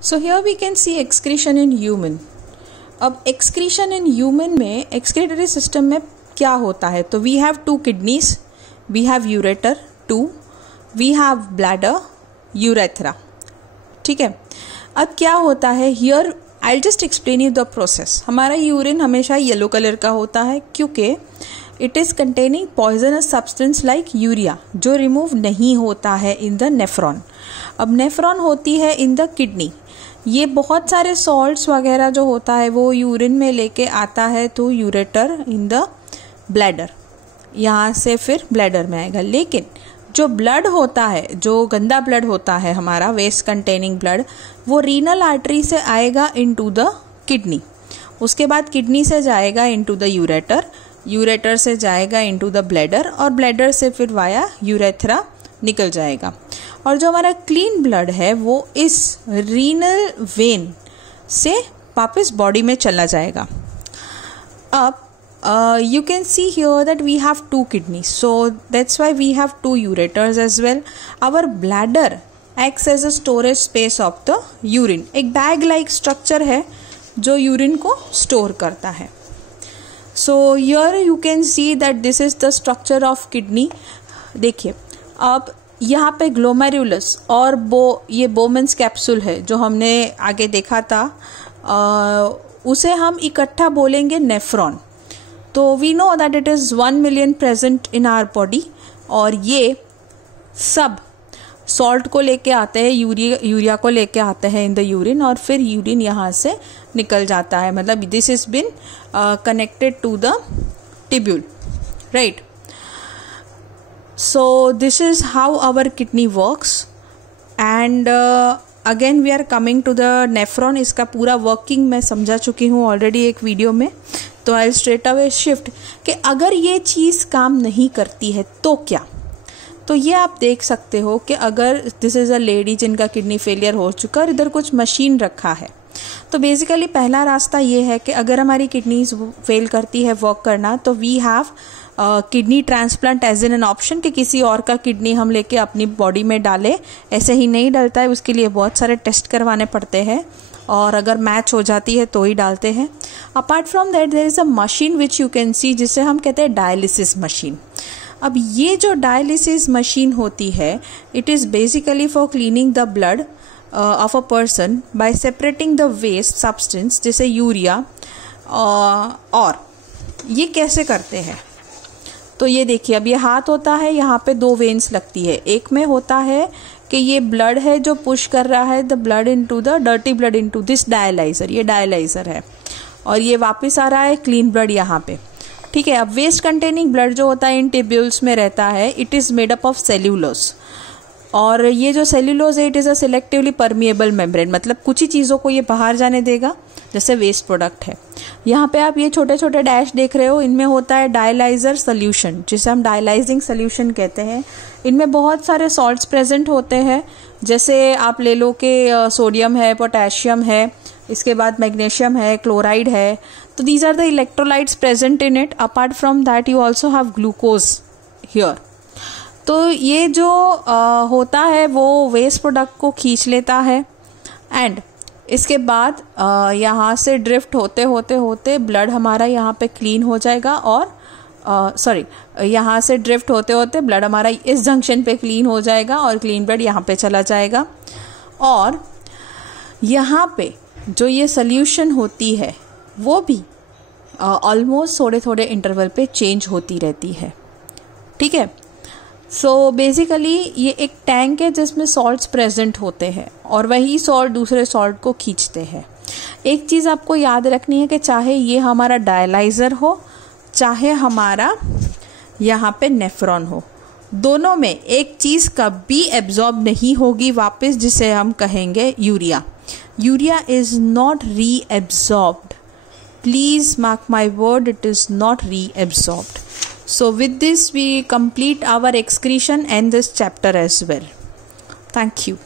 So here we can see excretion in human. अब excretion in human में excretory system में क्या होता है? तो we have 2 kidneys, we have ureter 2, we have bladder, urethra. ठीक है. अब क्या होता है? Here I'll just explain you the process. हमारा यूरिन हमेशा येलो कलर का होता है क्योंकि it is containing poisonous substance like urea जो रिमूव नहीं होता है इन द नेफ्रॉन. अब नेफ्रॉन होती है इन द किडनी. ये बहुत सारे सॉल्ट्स वगैरह जो होता है वो यूरिन में लेके आता है तो यूरेटर इन द ब्लैडर, यहाँ से फिर ब्लैडर में आएगा. लेकिन जो ब्लड होता है, जो गंदा ब्लड होता है हमारा वेस्ट कंटेनिंग ब्लड, वो रीनल आर्टरी से आएगा इनटू द किडनी. उसके बाद किडनी से जाएगा इनटू द यूरेटर, यूरेटर से जाएगा इनटू द ब्लैडर और ब्लैडर से फिर वाया यूरेथ्रा निकल जाएगा. और जो हमारा क्लीन ब्लड है वो इस रीनल वेन से वापस बॉडी में चला जाएगा. अब you can see here that we have 2 kidneys, so that's why we have 2 ureters as well. Our bladder acts as a storage space of the urine. एक बैग लाइक स्ट्रक्चर है जो urine को store करता है. So here you can see that this is the structure of kidney. देखिए अब यहाँ पे ग्लोमेरुलस और ये बोमेंस कैप्सूल है जो हमने आगे देखा था, उसे हम इकट्ठा बोलेंगे नेफ्रॉन. तो we know that it is 1 million present in our body और ये सब सॉल्ट को लेके आते हैं, यूरिया को लेके आते हैं इन द यूरिन और फिर यूरिन यहाँ से निकल जाता है. मतलब this is been connected to the tubule, right. So this is how our kidney works and again we are coming to the nephron. इसका पूरा वर्किंग मैं समझा चुकी हूँ ऑलरेडी एक वीडियो में. तो आई स्ट्रेट अवे शिफ्ट कि अगर ये चीज़ काम नहीं करती है तो क्या. तो ये आप देख सकते हो कि अगर दिस इज़ अ लेडी जिनका किडनी फेलियर हो चुका और इधर कुछ मशीन रखा है. तो बेसिकली पहला रास्ता ये है कि अगर हमारी किडनीज फेल करती है वर्क करना तो we have kidney transplant as an option कि किसी और का किडनी हम लेके अपनी बॉडी में डालें. ऐसे ही नहीं डलता है, उसके लिए बहुत सारे टेस्ट करवाने पड़ते हैं और अगर मैच हो जाती है तो ही डालते हैं. Apart from that there is a machine which you can see जिसे हम कहते हैं डायलिसिस मशीन. अब ये जो डायलिसिस मशीन होती है it is basically for cleaning the blood of a person by separating the waste substance जैसे यूरिया. और ये कैसे करते हैं तो ये देखिए, अब ये हाथ होता है, यहाँ पे 2 वेन्स लगती है. एक में होता है कि ये ब्लड है जो पुश कर रहा है the blood into the dirty blood into this dialyser. ये डायलाइजर है और ये वापस आ रहा है क्लीन ब्लड यहाँ पे. ठीक है. अब वेस्ट कंटेनिंग ब्लड जो होता है इन टिब्यूल्स में रहता है, it is made up of cellulose. और ये जो सेल्यूलोज है it is a selectively permeable membrane, मतलब कुछ ही चीज़ों को ये बाहर जाने देगा जैसे वेस्ट प्रोडक्ट है. यहाँ पे आप ये छोटे छोटे डैश देख रहे हो, इनमें होता है डायलाइजर सोल्यूशन जिसे हम डायलाइजिंग सोल्यूशन कहते हैं. इनमें बहुत सारे सॉल्ट्स प्रेजेंट होते हैं, जैसे आप ले लो कि सोडियम है, पोटेशियम है, इसके बाद मैग्नीशियम है, क्लोराइड है. तो these are the electrolytes present in it. Apart from that you also have glucose here. तो ये जो होता है वो वेस्ट प्रोडक्ट को खींच लेता है एंड इसके बाद यहाँ से ड्रिफ्ट होते होते होते ब्लड हमारा यहाँ पे क्लीन हो जाएगा और यहाँ से ड्रिफ्ट होते होते ब्लड हमारा इस जंक्शन पे क्लीन हो जाएगा और क्लीन ब्लड यहाँ पे चला जाएगा. और यहाँ पे जो ये सोल्यूशन होती है वो भी ऑलमोस्ट थोड़े थोड़े इंटरवल पे चेंज होती रहती है. ठीक है. सो बेसिकली ये एक टैंक है जिसमें सॉल्ट्स प्रेजेंट होते हैं और वही सॉल्ट दूसरे सॉल्ट को खींचते हैं. एक चीज़ आपको याद रखनी है कि चाहे ये हमारा डायलाइजर हो चाहे हमारा यहाँ पे नेफ्रॉन हो, दोनों में एक चीज़ कभी एब्जॉर्ब नहीं होगी वापस, जिसे हम कहेंगे urea. Urea is not reabsorbed. Please mark my word, it is not reabsorbed. So with this we complete our excretion and this chapter as well. Thank you.